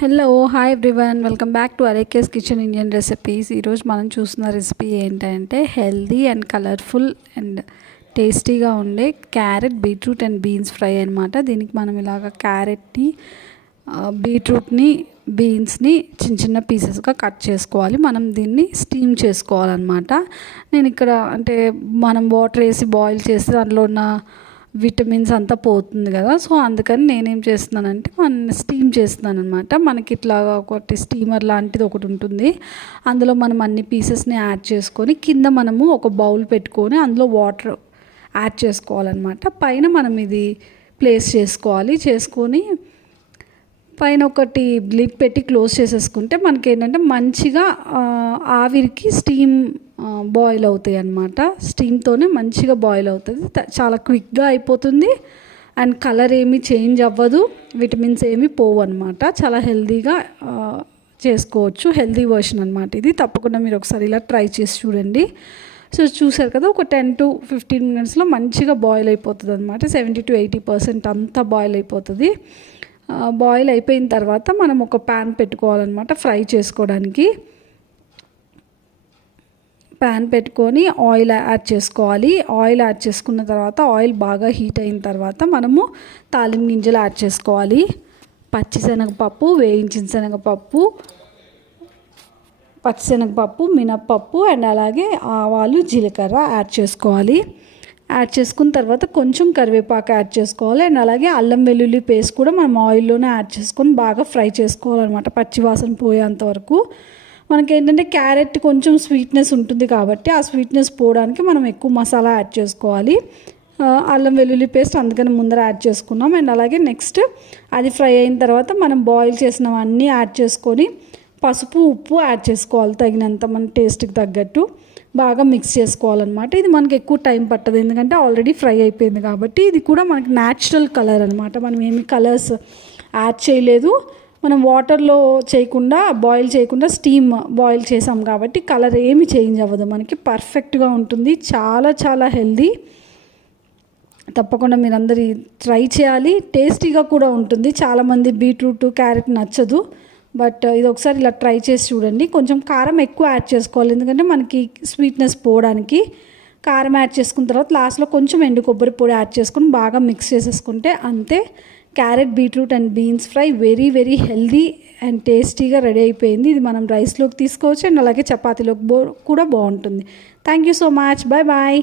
Hello hi everyone, welcome back to అరేకేస్ kitchen Indian recipes. ఈరోజు మనం చూస్తున్న రెసిపీ ఏంటంటే హెల్దీ అండ్ కలర్ఫుల్ అండ్ టేస్టీగా ఉండే carrot, beetroot and beans fry అనమాట. దీనికి మనం ఇలాగ క్యారెట్ని, బీట్రూట్ని, బీన్స్ని చిన్న చిన్న పీసెస్గా కట్ చేసుకోవాలి. మనం దీన్ని స్టీమ్ చేసుకోవాలన్నమాట. నేను ఇక్కడ అంటే మనం వాటర్ వేసి బాయిల్ చేస్తే దాంట్లో ఉన్న విటమిన్స్ అంతా పోతుంది కదా, సో అందుకని నేనేం చేస్తున్నానంటే స్టీమ్ చేస్తున్నాను అనమాట. మనకి ఇట్లా ఒకటి స్టీమర్ లాంటిది ఒకటి ఉంటుంది. అందులో మనం అన్ని పీసెస్ని యాడ్ చేసుకొని కింద మనము ఒక బౌల్ పెట్టుకొని అందులో వాటర్ యాడ్ చేసుకోవాలన్నమాట. పైన మనం ఇది ప్లేస్ చేసుకొని పైన ఒకటి లిడ్ పెట్టి క్లోజ్ చేసేసుకుంటే మనకి ఏంటంటే మంచిగా ఆవిరికి స్టీమ్ బాయిల్ అవుతాయి అన్నమాట. స్టీమ్తోనే మంచిగా బాయిల్ అవుతుంది, చాలా క్విక్గా అయిపోతుంది అండ్ కలర్ ఏమీ చేంజ్ అవ్వదు, విటమిన్స్ ఏమీ పోవు అనమాట. చాలా హెల్తీగా చేసుకోవచ్చు, హెల్తీ వర్షన్ అనమాట ఇది. తప్పకుండా మీరు ఒకసారి ఇలా ట్రై చేసి చూడండి. సో చూసారు కదా, ఒక 10 to 15 minutesలో మంచిగా బాయిల్ అయిపోతుంది అనమాట. 70 to 80% అంతా బాయిల్ అయిపోతుంది. బాయిల్ అయిపోయిన తర్వాత మనం ఒక ప్యాన్ పెట్టుకోవాలన్నమాట ఫ్రై చేసుకోవడానికి. ప్యాన్ పెట్టుకొని ఆయిల్ యాడ్ చేసుకోవాలి. ఆయిల్ యాడ్ చేసుకున్న తర్వాత ఆయిల్ బాగా హీట్ అయిన తర్వాత మనము తాలింపు గింజలు యాడ్ చేసుకోవాలి. పచ్చిశనగపప్పు, వేయించిన పచ్చిశనగపప్పు, మినప్పప్పు అండ్ అలాగే ఆవాలు, జీలకర్ర యాడ్ చేసుకోవాలి. యాడ్ చేసుకున్న తర్వాత కొంచెం కరివేపాకు యాడ్ చేసుకోవాలి అండ్ అలాగే అల్లం వెల్లుల్లి పేస్ట్ కూడా మనం ఆయిల్లోనే యాడ్ చేసుకొని బాగా ఫ్రై చేసుకోవాలన్నమాట, పచ్చివాసన పోయేంత వరకు. మనకేంటంటే క్యారెట్ కొంచెం స్వీట్నెస్ ఉంటుంది కాబట్టి ఆ స్వీట్నెస్ పోవడానికి మనం ఎక్కువ మసాలా యాడ్ చేసుకోవాలి. అల్లం వెల్లుల్లి పేస్ట్ అందుకని ముందర యాడ్ చేసుకున్నాం. అండ్ అలాగే నెక్స్ట్ అది ఫ్రై అయిన తర్వాత మనం బాయిల్ చేసినవన్నీ యాడ్ చేసుకొని పసుపు, ఉప్పు యాడ్ చేసుకోవాలి తగినంత, మన టేస్ట్కి తగ్గట్టు బాగా మిక్స్ చేసుకోవాలన్నమాట. ఇది మనకి ఎక్కువ టైం పట్టదు ఎందుకంటే ఆల్రెడీ ఫ్రై అయిపోయింది కాబట్టి. ఇది కూడా మనకి న్యాచురల్ కలర్ అనమాట, మనం ఏమి కలర్స్ యాడ్ చేయలేదు. మనం వాటర్లో బాయిల్ చేయకుండా స్టీమ్ బాయిల్ చేసాం కాబట్టి కలర్ ఏమి చేంజ్ అవ్వదు, మనకి పర్ఫెక్ట్గా ఉంటుంది. చాలా చాలా హెల్దీ. తప్పకుండా మీరందరూ ట్రై చేయాలి, టేస్టీగా కూడా ఉంటుంది. చాలామంది బీట్రూట్, క్యారెట్ నచ్చదు, బట్ ఇది ఒకసారి ఇలా ట్రై చేసి చూడండి. కొంచెం కారం ఎక్కువ యాడ్ చేసుకోవాలి ఎందుకంటే మనకి స్వీట్నెస్ పోవడానికి. కారం యాడ్ చేసుకున్న తర్వాత లాస్ట్లో కొంచెం ఎండు కొబ్బరి పొడి యాడ్ చేసుకొని బాగా మిక్స్ చేసేసుకుంటే అంతే, carrot, beetroot and beans fry very very healthy and టేస్టీగా రెడీ అయిపోయింది. ఇది మనం రైస్లోకి తీసుకోవచ్చు అండ్ అలాగే చపాతీలోకి కూడా బాగుంటుంది. Thank you so much, bye bye.